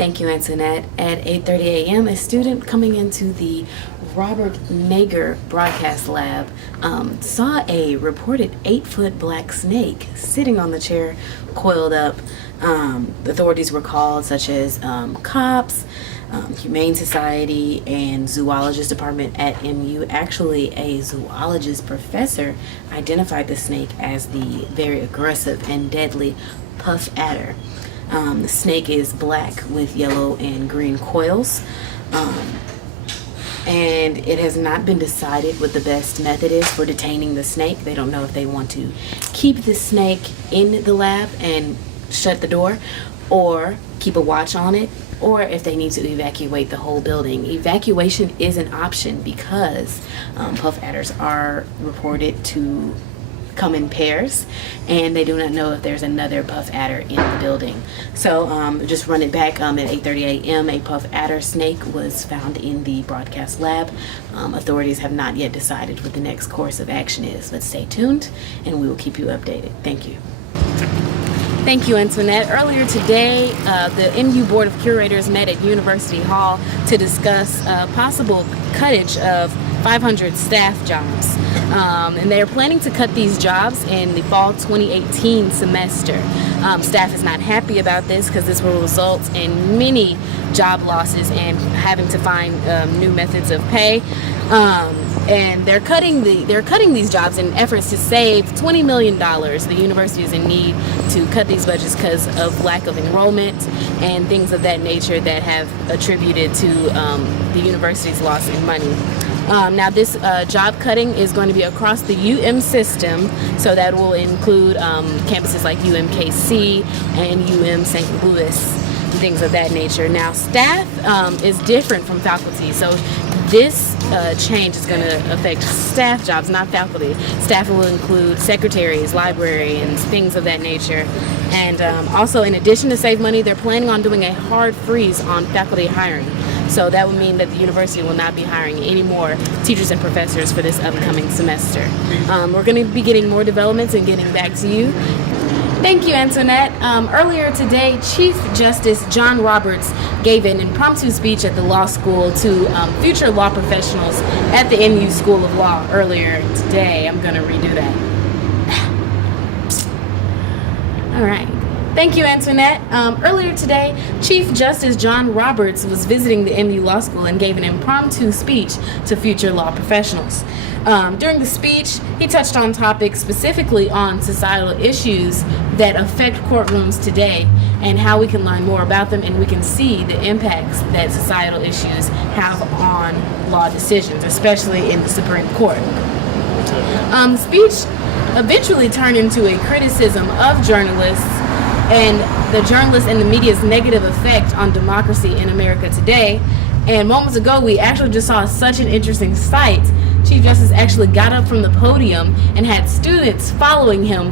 Thank you, Antoinette. At 8:30 a.m., a student coming into the Robert Nager broadcast lab saw a reported 8-foot black snake sitting on the chair, coiled up. The authorities were called, such as cops, Humane Society, and zoologist department at MU. Actually, a zoologist professor identified the snake as the very aggressive and deadly puff adder. The snake is black with yellow and green coils, and it has not been decided what the best method is for detaining the snake. They don't know if they want to keep the snake in the lab and shut the door, or keep a watch on it, or if they need to evacuate the whole building. Evacuation is an option because puff adders are reported to come in pairs, and they do not know if there's another puff adder in the building. So just run it back. At 8:30 a.m. a puff adder snake was found in the broadcast lab. Authorities have not yet decided what the next course of action is, but stay tuned and we will keep you updated. Thank you. Thank you, Antoinette. Earlier today, the MU Board of Curators met at University Hall to discuss possible cuttage of 500 staff jobs. And they're planning to cut these jobs in the fall 2018 semester. Staff is not happy about this because this will result in many job losses and having to find new methods of pay. And they're cutting these jobs in efforts to save $20 million. The university is in need to cut these budgets because of lack of enrollment and things of that nature that have attributed to the university's loss in money. Now this job cutting is going to be across the UM system, so that will include campuses like UMKC and UM St. Louis, and things of that nature. Now staff is different from faculty, so this change is going to affect staff jobs, not faculty. Staff will include secretaries, librarians, things of that nature. And also, in addition to save money, they're planning on doing a hard freeze on faculty hiring. So that would mean that the university will not be hiring any more teachers and professors for this upcoming semester. We're going to be getting more developments and getting back to you. Thank you, Antoinette. Earlier today, Chief Justice John Roberts gave an impromptu speech at the law school to future law professionals at the MU School of Law earlier today. I'm going to redo that. All right. Thank you, Antoinette. Earlier today, Chief Justice John Roberts was visiting the MU Law School and gave an impromptu speech to future law professionals. During the speech, he touched on topics specifically on societal issues that affect courtrooms today and how we can learn more about them and we can see the impacts that societal issues have on law decisions, especially in the Supreme Court. The speech eventually turned into a criticism of journalists and the journalists and the media's negative effect on democracy in America today. And moments ago, we actually just saw such an interesting sight. Chief Justice actually got up from the podium and had students following him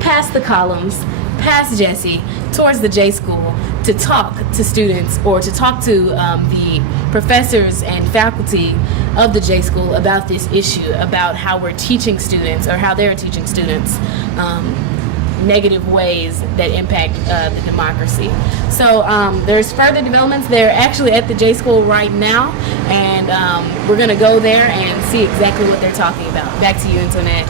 past the columns, past Jesse, towards the J School to talk to students or to talk to the professors and faculty of the J School about this issue, about how we're teaching students or how they're teaching students negative ways that impact the democracy. So there's further developments. They're actually at the J School right now, and we're going to go there and see exactly what they're talking about. Back to you, Antoinette.